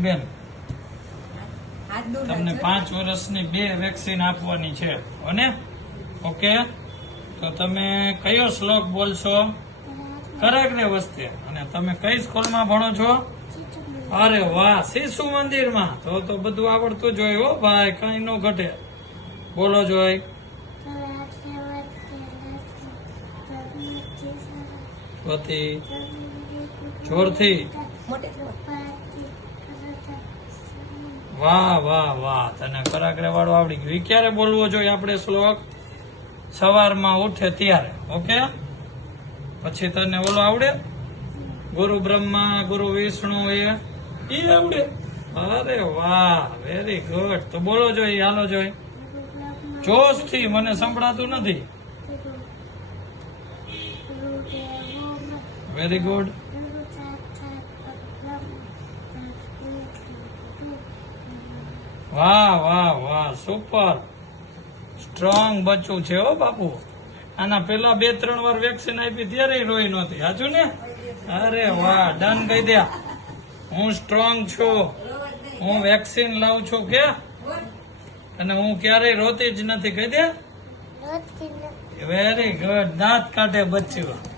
બેન તમને 5 વર્ષની 2 વેક્સિન આપવાની છે અને ઓકે તો તમે કયો શ્લોક બોલશો કરાગ્રે વસ્તે અને તમે કઈ સ્કૂલમાં ભણો છો અરે વાહ શિશુ મંદિરમાં તો બધું આવડતું જ હોય હો ભાઈ કઈ નો ઘટે બોલો જોઈ જોરથી વાહ વાહ વાહ તને કરાગ્રે વાળો આવડી ગયું ઈ ક્યારે બોલવો જોઈએ આપણે શ્લોક સવારમાં ઉઠે ત્યારે ઓકે પછી તને ઓલો આવડે ગુરુ બ્રહ્મા ગુરુ વિષ્ણુ એ આવડે અરે વાહ વેરી ગુડ તો બોલો જોઈએ હાલો જોઈ જોશ થી મને સંભળાતું નથી વેરી ગુડ વાહ વાહ વાહ સુપર સ્ટ્રોંગ બચ્ચું છે હો બાપુ આના પેલા 2-3 વાર વેક્સિન આપી ત્યારે રોઈ નહોતી સાચું ને અરે વાહ ડન કહી દે હું સ્ટ્રોંગ છું હું વેક્સિન લાવું છું કે અને હું ક્યારેય રોતી જ નથી કહી દે વેરી ગુડ દાંત કાઢે બચ્ચું